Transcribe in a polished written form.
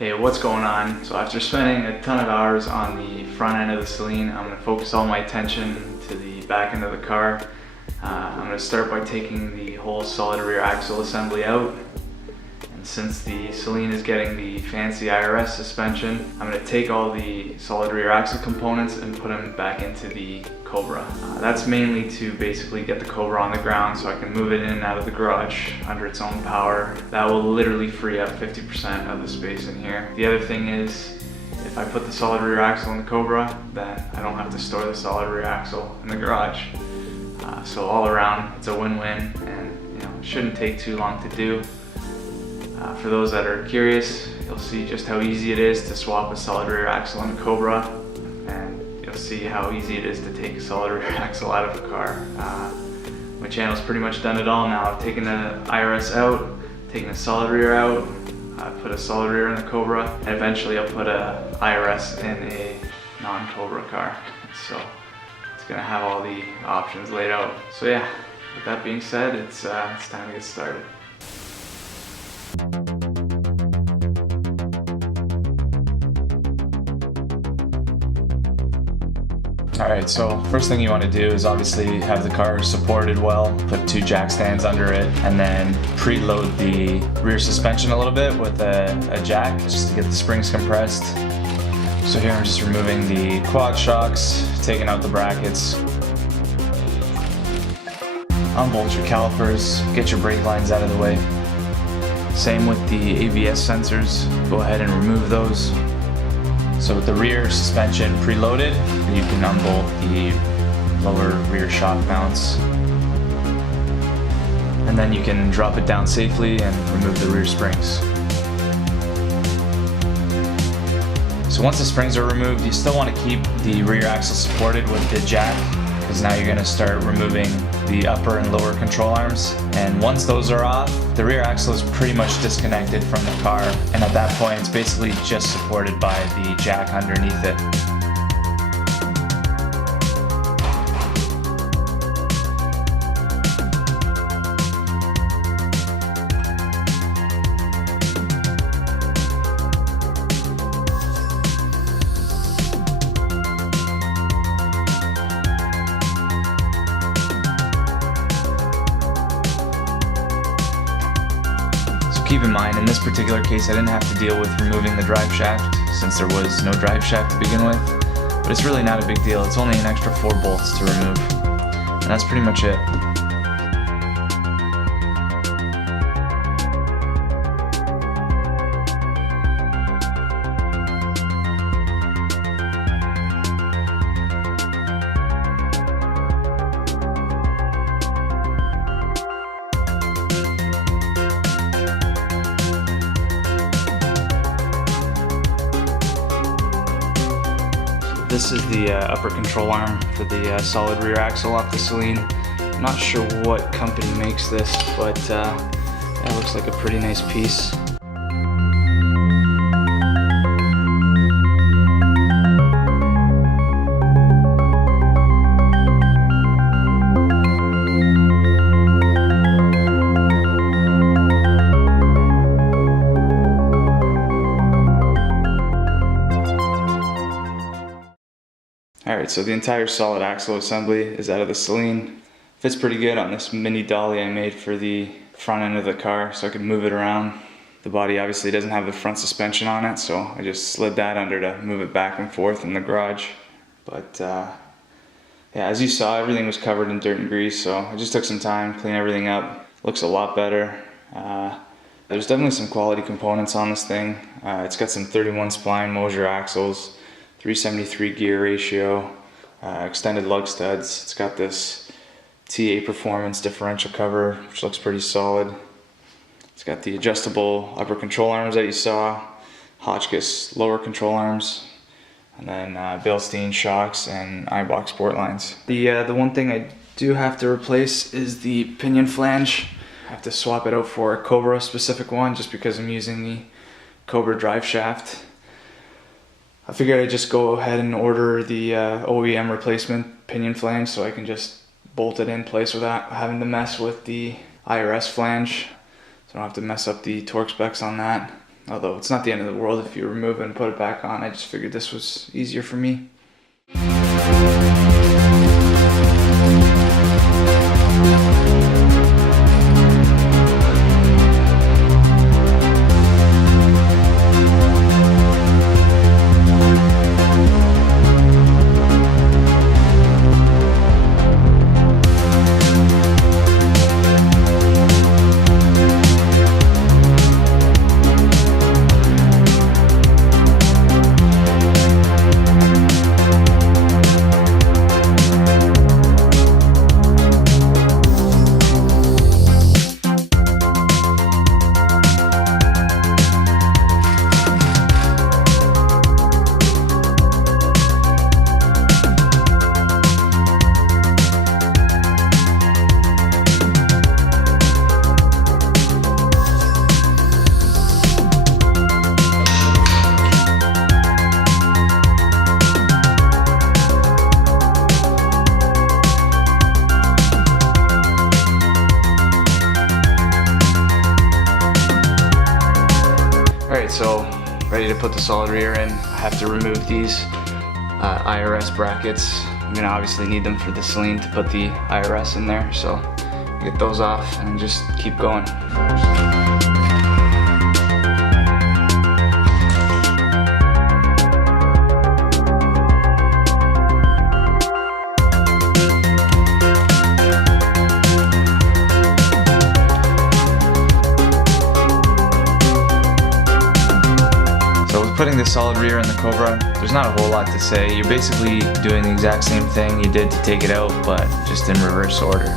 Hey, what's going on? So after spending a ton of hours on the front end of the Saleen, I'm going to focus all my attention to the back end of the car. I'm going to start by taking the whole solid rear axle assembly out. And since the Saleen is getting the fancy IRS suspension, I'm going to take all the solid rear axle components and put them back into the Cobra. That's mainly to basically get the Cobra on the ground so I can move it in and out of the garage under its own power. That will literally free up 50% of the space in here. The other thing is, if I put the solid rear axle in the Cobra, then I don't have to store the solid rear axle in the garage. So all around, it's a win-win, and it shouldn't take too long to do. For those that are curious, you'll see just how easy it is to swap a solid rear axle in a Cobra, and you'll see how easy it is to take a solid rear axle out of a car. My channel's pretty much done it all now. I've taken the IRS out, taken the solid rear out, I put a solid rear in the Cobra, and eventually I'll put a IRS in a non-Cobra car. So it's gonna have all the options laid out. So yeah, with that being said, it's time to get started. Alright, so first thing you want to do is obviously have the car supported well, put 2 jack stands under it, and then preload the rear suspension a little bit with a jack just to get the springs compressed. So here I'm just removing the quad shocks, taking out the brackets. Unbolt your calipers, get your brake lines out of the way. Same with the ABS sensors, go ahead and remove those. So with the rear suspension preloaded, you can unbolt the lower rear shock mounts. And then you can drop it down safely and remove the rear springs. So once the springs are removed, you still want to keep the rear axle supported with the jack, because now you're going to start removing the upper and lower control arms. And once those are off, the rear axle is pretty much disconnected from the car, and at that point it's basically just supported by the jack underneath it. Keep in mind, in this particular case, I didn't have to deal with removing the drive shaft since there was no drive shaft to begin with, but it's really not a big deal. It's only an extra 4 bolts to remove, and that's pretty much it. This is the upper control arm for the solid rear axle off the Saleen. I'm not sure what company makes this, but it looks like a pretty nice piece. Alright, so the entire solid axle assembly is out of the Saleen. Fits pretty good on this mini dolly I made for the front end of the car so I could move it around. The body obviously doesn't have the front suspension on it, so I just slid that under to move it back and forth in the garage. But yeah, as you saw, everything was covered in dirt and grease, so I just took some time, clean everything up. Looks a lot better. There's definitely some quality components on this thing. It's got some 31 spline Mosier axles, 373 gear ratio, extended lug studs. It's got this TA Performance differential cover, which looks pretty solid. It's got the adjustable upper control arms that you saw, Hotchkiss lower control arms, and then Bilstein shocks and Eibach sport lines. The one thing I do have to replace is the pinion flange. I have to swap it out for a Cobra specific one just because I'm using the Cobra drive shaft. I figured I'd just go ahead and order the OEM replacement pinion flange so I can just bolt it in place without having to mess with the IRS flange. So I don't have to mess up the torque specs on that. Although it's not the end of the world if you remove it and put it back on. I just figured this was easier for me. So ready to put the solid rear in. I have to remove these IRS brackets. I'm gonna obviously need them for the Saleen to put the IRS in there, so get those off and just keep going. Putting the solid rear in the Cobra, there's not a whole lot to say. You're basically doing the exact same thing you did to take it out, but just in reverse order.